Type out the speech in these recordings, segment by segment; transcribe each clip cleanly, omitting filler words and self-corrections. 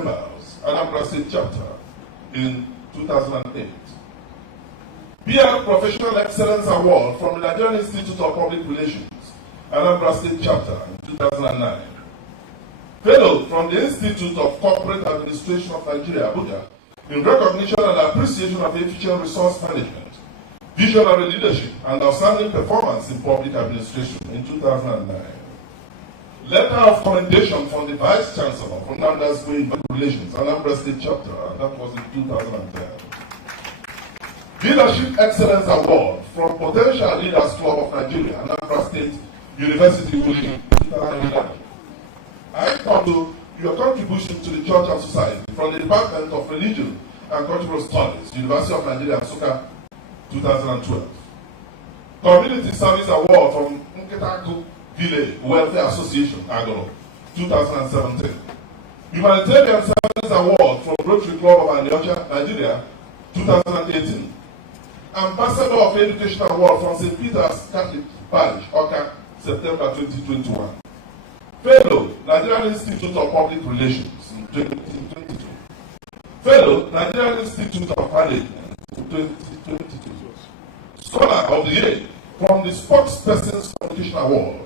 members, Anambra State Chapter, in 2008. B.A.C Professional Excellence Award from the Nigerian Institute of Public Relations, Anambra State Chapter, in 2009. Fellow from the Institute of Corporate Administration of Nigeria, Abuja, in recognition and appreciation of efficient resource management, visionary leadership, and outstanding performance in public administration in 2009. Letter of commendation from the Vice Chancellor from Anambra State Relations, Anambra State Chapter, and that was in 2010. Leadership Excellence Award from Potential Leaders Club of Nigeria, Anambra State University, 2011. I come to your contribution to the Church and Society from the Department of Religion and Cultural Studies, University of Nigeria, Nsukka, 2012. Community Service Award from Nketaku Village Welfare Association, Agoro, 2017. Humanitarian Service Award from Rotary Club of Antioch, Nigeria, 2018. Ambassador of Education Award from St. Peter's Catholic Parish, Oka, September 2021. Fellow, Nigerian Institute of Public Relations in 2022. Fellow, Nigerian Institute of Management in 2022. Scholar of the Year from the Spokesperson's Communication Award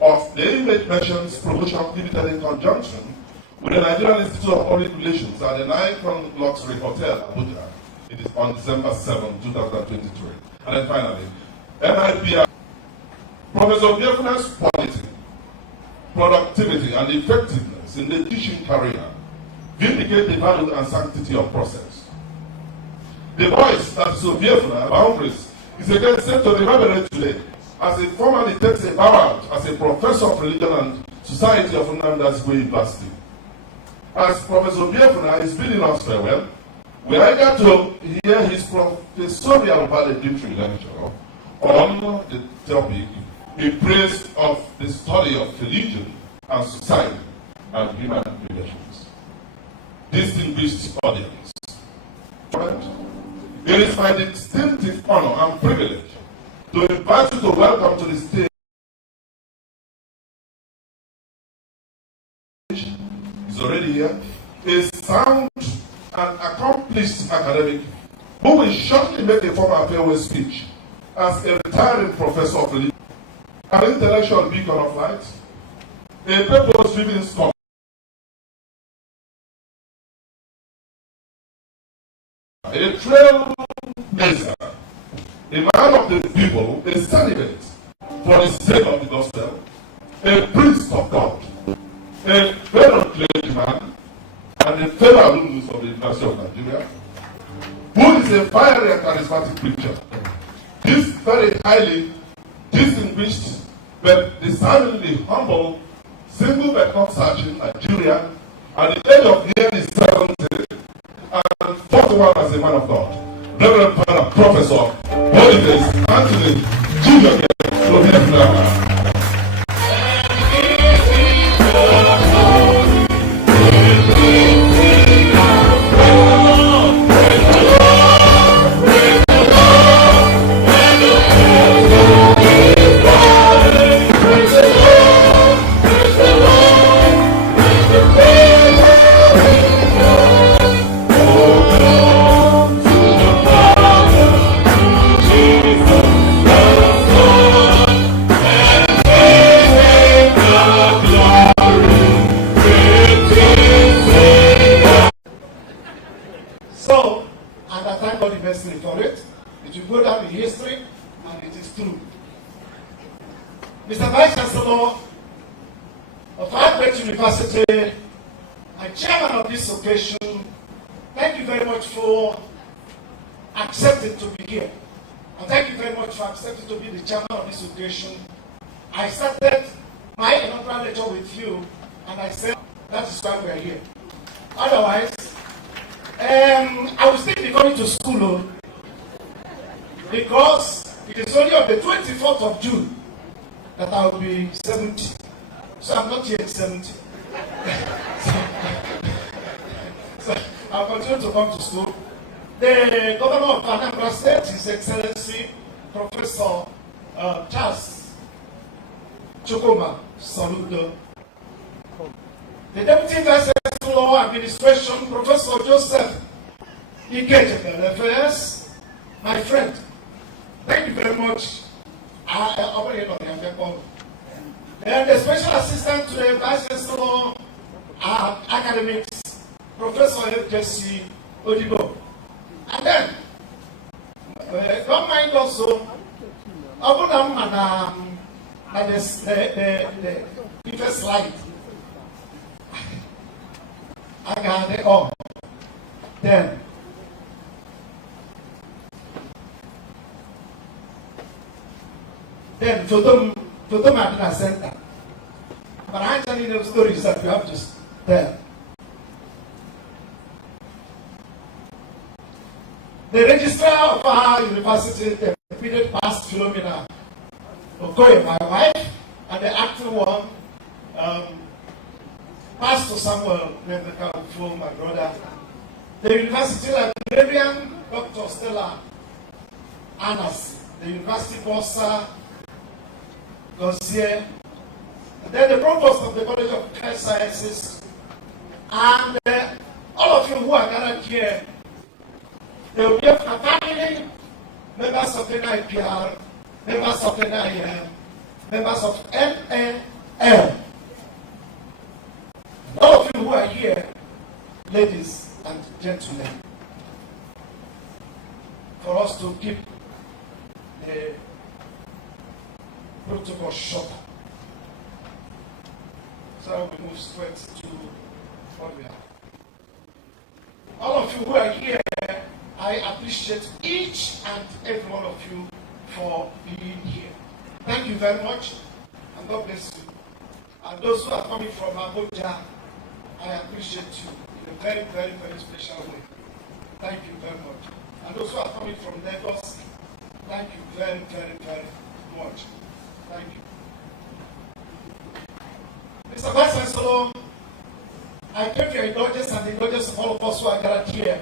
of the Image Mentions Promotion Limited in conjunction with the Nigerian Institute of Public Relations at the 9th Luxury Hotel, Abuja. It is on December 7, 2023. And then finally, NIPR, Professor OBIEFUNA's quality, productivity, and effectiveness in the teaching career vindicate the value and sanctity of process. The voice that is OBIEFUNA boundaries is again set to reverberate today as it formally takes a bow out as a professor of religion and society of Anambra State University. As Professor OBIEFUNA is bidding us farewell, we are eager to hear his professorial valedictory lecture on the topic in praise of the study of religion and society and human relations. Distinguished audience, it is my distinctive honor and privilege to invite you to welcome to the stage is already here, a sound and accomplished academic who will shortly make a formal farewell speech as a retiring professor of religion, an intellectual beacon of light, a purpose-driven scholar, a trailblazer, a man of the people, a celibate for the sake of the gospel, a priest of God, a fellow clergyman, and a fellow alumnus of the University of Nigeria, who is a fiery and charismatic preacher. This very highly distinguished but decidedly humble, single but not searching Nigerian, at the age of nearly 70 and 41 as a man of God, Reverend Father Professor Boniface Anthony Jr. OBIEFUNA. For it will go down in history, and it is true. Mr. Vice Chancellor of Harvard University and chairman of this occasion, thank you very much for accepting to be here. And thank you very much for accepting to be the chairman of this occasion. I started my inaugural lecture with you, and I said that is why we are here. Otherwise, I will still be coming to school because it is only on the 24th of June that I will be 70. So I'm not yet 70. So I'll continue to come to school. The governor of Anambra State, His Excellency Professor Charles Chukuma Saludo, the Deputy Vice Chancellor Law Administration, Professor Joseph Ikechekele, my friend. Thank you very much. And the Special Assistant to the Vice Chancellor Academics, Professor F.J.C. Odibo. And then, don't mind also, the first slide. I got it all. Then, to the center. But I'm telling you the stories that you have to tell. The registrar of our university, the period past Philomena Okoye, my wife, and the acting one, Pastor Samuel Nemeka, my brother. The university librarian, Dr. Stella Anas, the university bossa, Gossier, and then the provost of the College of Health Sciences, and all of you who are gathered here. There will be a family, members of the IPR, members of the IM, members of MAL. All of you who are here, ladies and gentlemen, for us to keep the protocol short. So we move straight to what we have. All of you who are here, I appreciate each and every one of you for being here. Thank you very much, and God bless you. And those who are coming from Abuja, I appreciate you in a very, very, very special way. Thank you very much. And those who are coming from Lagos, thank you very, very, very much. Thank you. Mr. Vice Chancellor, I take your indulgence and the indulgence of all of us who are gathered here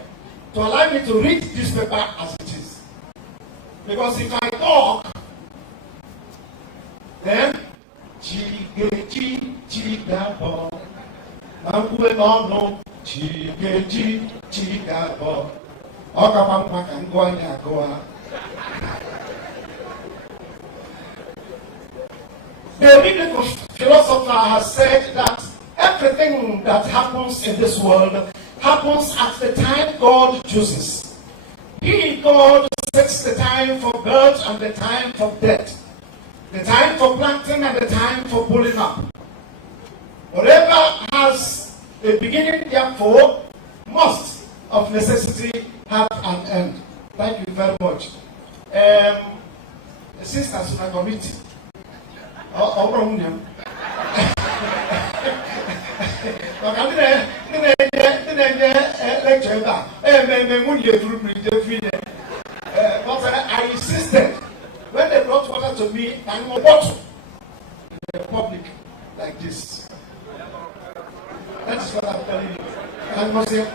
to allow me to read this paper as it is. Because if I talk, then Chigeji Chigabo Nambuenono Chigeji Chigabo Okamamakangwanyagoa. The biblical philosopher has said that everything that happens in this world happens at the time God chooses. He, God, sets the time for birth and the time for death, the time for planting and the time for pulling up. Whatever has a beginning, therefore, must of necessity have an end. Thank you very much. The sisters in my committee. But I insisted when they brought water to me and a bottle in the public like this. That's what I'm telling you. And must say,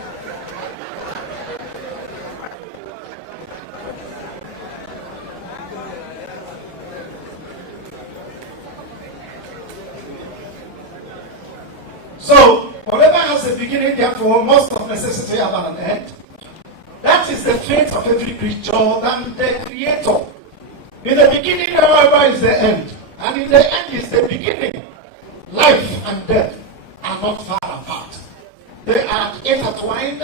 so, whatever has a beginning, therefore, must of necessity have an end. That is the fate of every creature than the Creator. In the beginning, however, is the end. And in the end is the beginning. Life and death are not far apart. They are intertwined,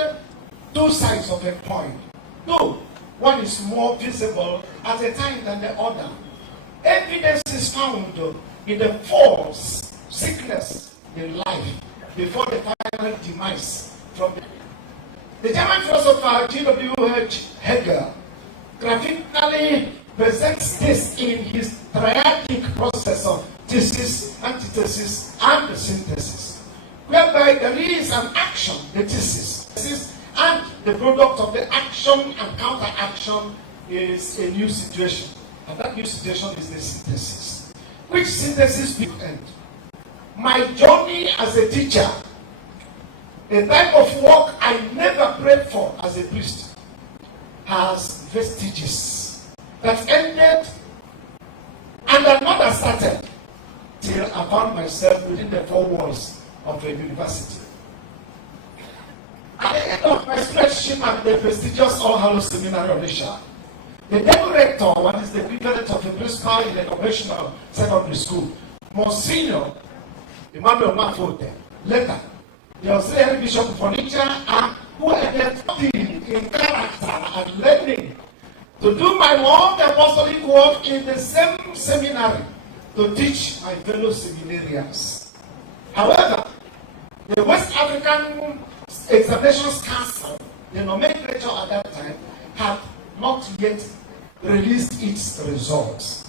two sides of a coin. Though one is more visible at a time than the other. Evidence is found in the false sickness in life before the final demise from the German philosopher G.W.H. Hegel graphically presents this in his triadic process of thesis, antithesis, and synthesis, whereby there is an action, the thesis, and the product of the action and counteraction is a new situation. And that new situation is the synthesis. Which synthesis will end? My journey as a teacher, the type of work I never prayed for as a priest, has vestiges that ended and another started till I found myself within the four walls of a university. At the end of my stretching at the prestigious All Hallows Seminary of Asia, the then rector, what is the equivalent of a principal in a conventional secondary school, Monsignor Emmanuel Mafote, later, the auxiliary bishop of Onitsha, who had been in character and learning to do my long apostolic work in the same seminary to teach my fellow seminarians. However, the West African Examinations Council, the nomenclature at that time, had not yet released its results.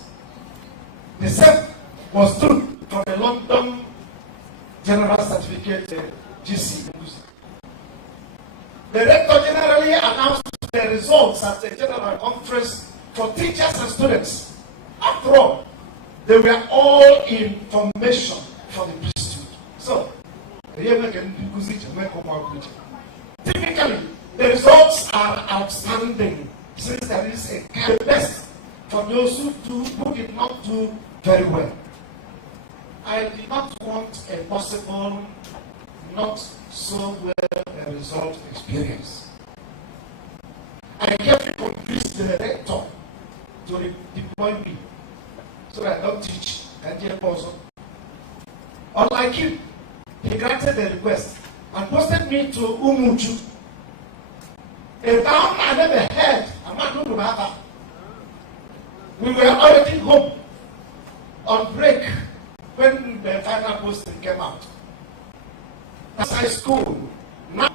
The same was true for the London General Certificate GC. The rector generally announced the results at the general conference for teachers and students. After all, they were all in formation for the priesthood. So, typically, the results are outstanding since there is a kind of best for those who did not do very well. I did not want a possible not so well result experience. I carefully convinced the rector to deploy me so that I don't teach and also. Unlike him, he granted the request and posted me to Umuchu, a town I never heard. We were already home on break when the final posting came out. As I school, now,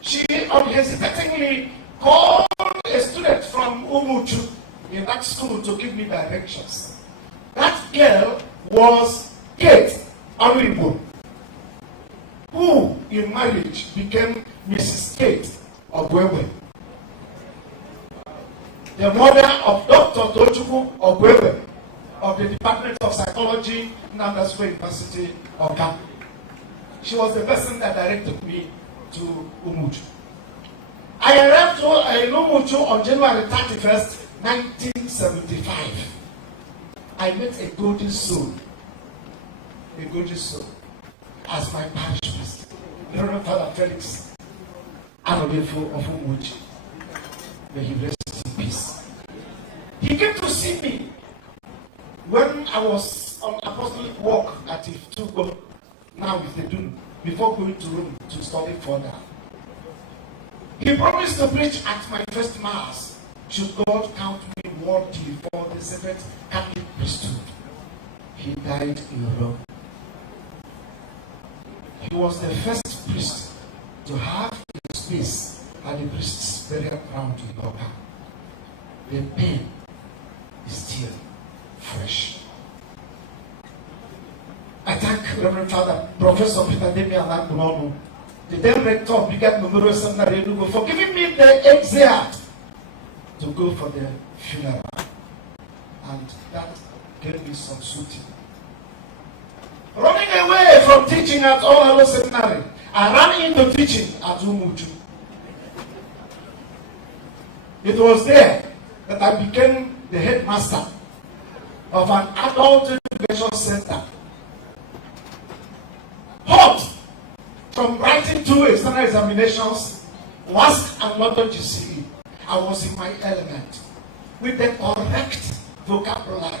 she unhesitatingly called a student from Umuchu in that school to give me directions. That girl was Kate Oribo, who in marriage became Mrs. Kate Ogwewe, the mother of Dr. Tochukwu Ogwewe of the Department of Psychology, Nandaswe University, Oka. She was the person that directed me to Umuchu. I arrived in Umuchu on January 31st, 1975. I met a golden soul, as my parish priest, the Reverend Father Felix Anobefu of Umuchu. May he rest in peace. He came to see me when I was on apostolic work at Iftugo, now with the Dun, before going to Rome to study further. He promised to preach at my first mass, should God count me worthy for the sacred Catholic priesthood. He died in Rome. He was the first priest to have a space at the priest's burial ground in Oka. The pain is still fresh. I thank Reverend Father Professor Peter Demian Angunono, the then rector of Brigade Memorial Seminary for giving me the exit to go for the funeral. And that gave me some soothing. Running away from teaching at All Hallows Seminary, I ran into teaching at Umuchu. It was there that I became the headmaster of an adult education center. Hot from writing 2 external examinations, WASC and London GCE, I was in my element with the correct vocabulary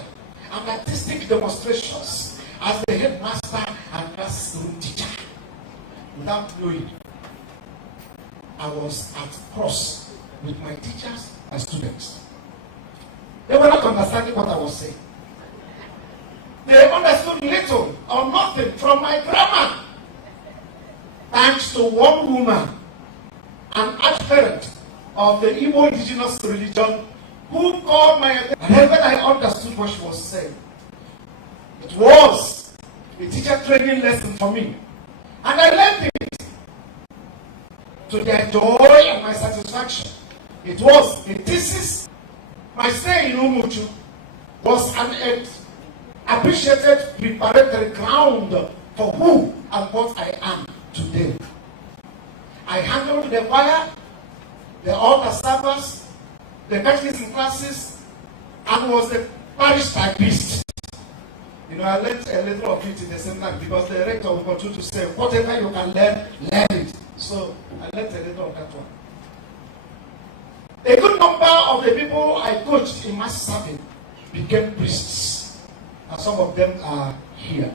and artistic demonstrations as the headmaster and classroom teacher. Without knowing, I was at cross with my teachers and students. They were not understanding what I was saying. They understood little or nothing from my grammar. Thanks to one woman, an adherent of the Igbo indigenous religion, who called my attention. And when I understood what she was saying, it was a teacher training lesson for me. And I learned it to their joy and my satisfaction. It was a thesis. My stay in Umuchu was an appreciated preparatory ground for who and what I am today. I handled the choir, the altar servers, the catechism classes, and was the parish typist You know, I learned a little of it in the seminar because the rector will continue to say, whatever you can learn, learn it. So I learned a little of that one. A good number of the people I coached in mass serving became priests, and some of them are here.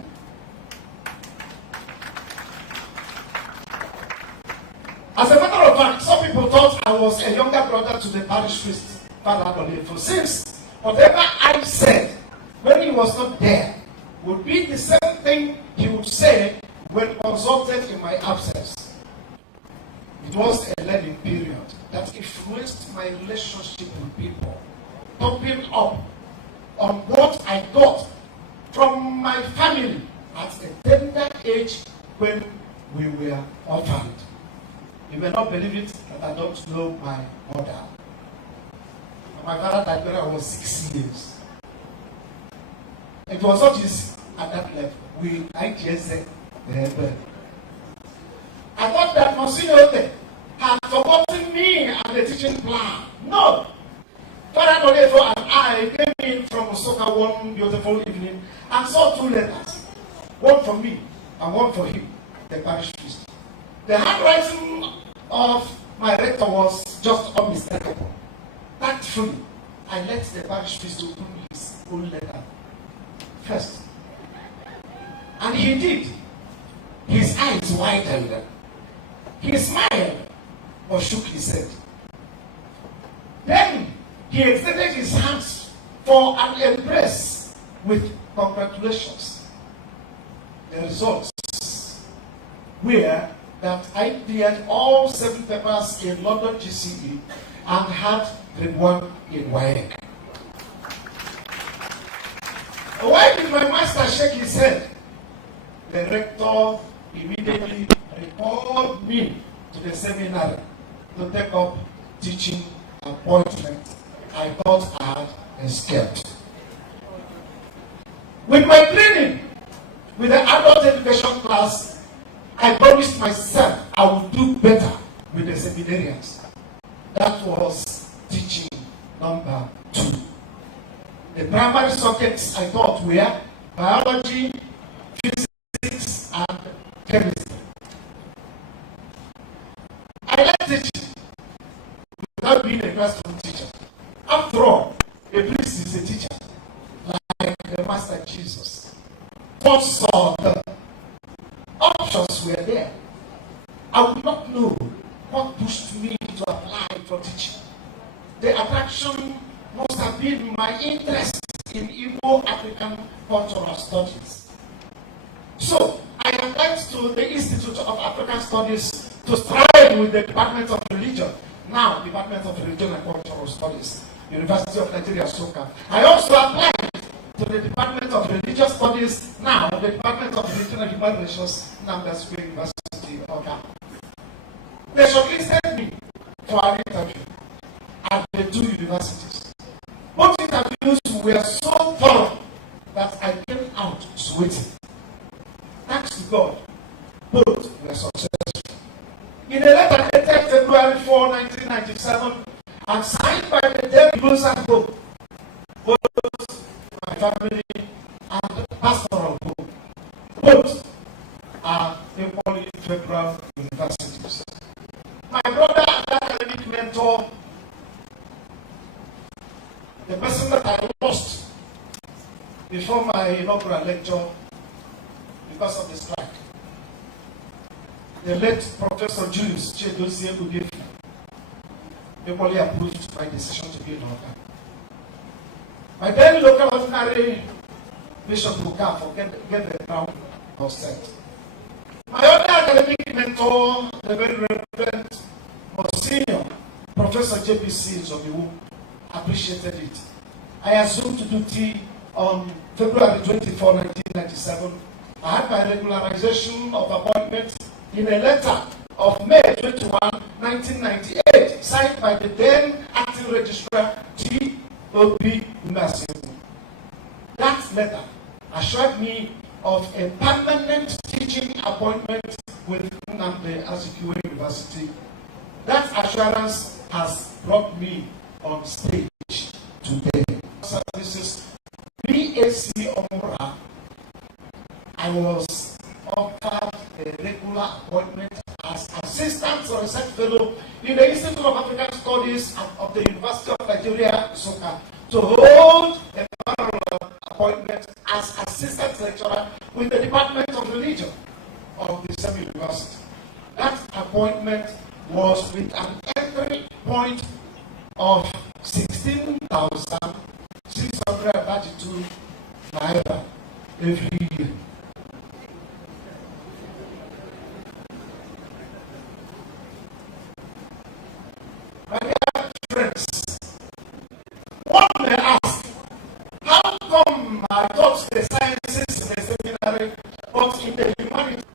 As a matter of fact, some people thought I was a younger brother to the parish priest, Father OBIEFUNA, since whatever I said when he was not there would be the same thing he would say when consulted in my absence. It was a learning period that influenced my relationship with people, topping up on what I got from my family at a tender age when we were orphaned. You may not believe it, but I don't know my mother. My father died when I was 6 years. It was not easy at that level. I thought that Monsignor had forgotten me and the teaching plan. No. Father OBIEFUNA and I came in from Osaka one beautiful evening and saw 2 letters. One for me and one for him, the parish priest. The handwriting of my rector was just unmistakable. Tactfully, I let the parish priest open his own letter first. And he did. His eyes widened. He smiled or shook his head. Then he extended his hands for an embrace with congratulations. The results were that I cleared all 7 papers in London GCE and had grade 1 in WAEC. Why did my master shake his head? The rector immediately recalled me to the seminary to take up teaching appointment. I thought I had escaped. With my training with the adult education class, I promised myself I would do better with the seminarians. That was teaching number 2. The primary subjects I taught were biology, physics, and chemistry. I like teaching without being a classroom teacher. After all, a priest is a teacher, like the Master Jesus. Most of the options were there. I would not know what pushed me to apply for teaching. The attraction must have been my interest in Igbo African cultural studies. So I applied to the Institute of African Studies to strive with the Department of Religion, now Department of Religion and Cultural Studies, University of Nigeria, Soka. I also applied to the Department of Religious Studies, now the Department of Religion and Human Relations, Namdas University, Oka. They shortlisted me for an interview at the 2 universities. Both interviews were so thorough that I came out sweating. Thanks to God, both were successful. In a letter dated February 4, 1997, and signed by the then closer group, both my family and pastoral group, both are equally federal universities. My brother and academic mentor, the person that I lost before my inaugural lecture because of the strike, the late Professor Julius Chedosie OBIEFUNA, equally approved my decision to be an author. My then local ordinary Bishop Bukafo get the crown of state. My other academic mentor, the very Reverend Monsignor Professor J.P.C. Zomiwu, appreciated it. I assumed duty on February 24, 1997. I had my regularization of appointment in a letter of May 21, 1998, signed by the then acting registrar G.O.B. That letter assured me of a permanent teaching appointment with Nnamdi Azikiwe University. That assurance has brought me on stage today. Services B.A.C. Omura I was offered a regular appointment as assistant or research fellow in the Institute of African Studies of the University of Nigeria, Soka, to hold a parallel appointment as assistant lecturer with the Department of Religion of the same university. That appointment was with an entry point of 16,632 naira every year. My dear friends, one may ask, how come I taught the sciences in the seminary, but in the humanities,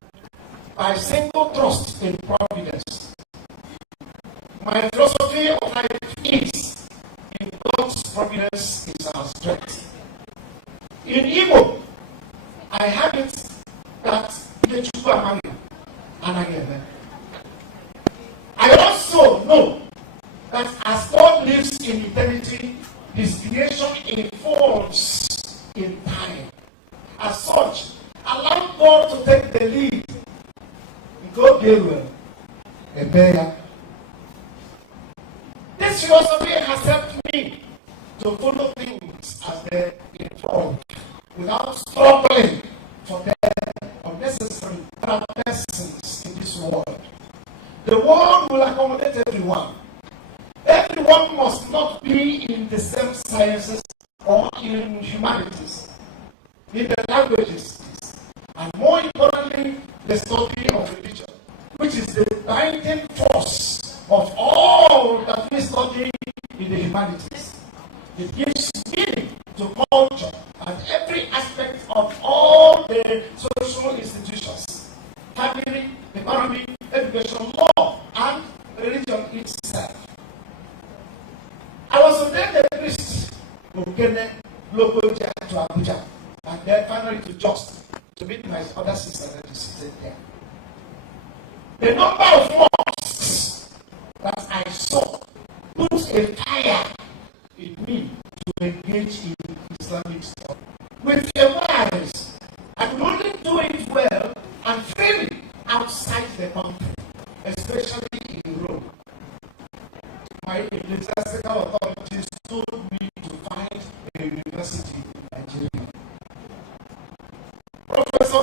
by single trust in providence? My philosophy of life is, in God's providence is our strength. In Igbo, I have it that the Chukwu Amami and again. I also know that as God lives in eternity, His creation evolves in time. As such, allow God to take the lead. God will obey. This philosophy has helped me to follow things as they evolve without struggling for the unnecessary persons in this world. The world will accommodate everyone. Everyone must not be in the same sciences or in humanities, in the languages, and more importantly, the study of religion, which is the binding force of all that we study in the humanities. It gives meaning to culture and every aspect of all the social institutions, family, economy, education, law, and religion itself. I was ordained a priest from Kenya, Lokoja to Abuja, and then finally to Jos to meet my other sister that is sitting there. The number of mosques that I saw put a fire in me to engage in Islamic study. With a wise, I could only do it well and freely outside the country, especially in Rome. My ecclesiastical authorities told me to find a university in Nigeria. Professor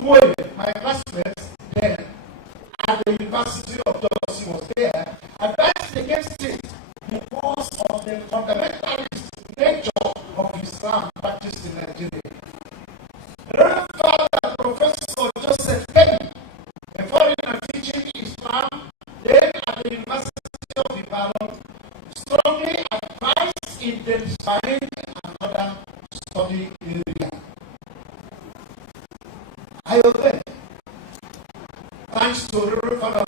Moye, my classmate then at the University of Jos was there, advised against it because of the fundamentalist nature of Islam practiced in Nigeria. Reverend Father Professor Joseph Kenny, a foreigner teaching Islam then at the University of Ibadan, strongly advised intensifying another study area. I obey. Thanks to Reverend Father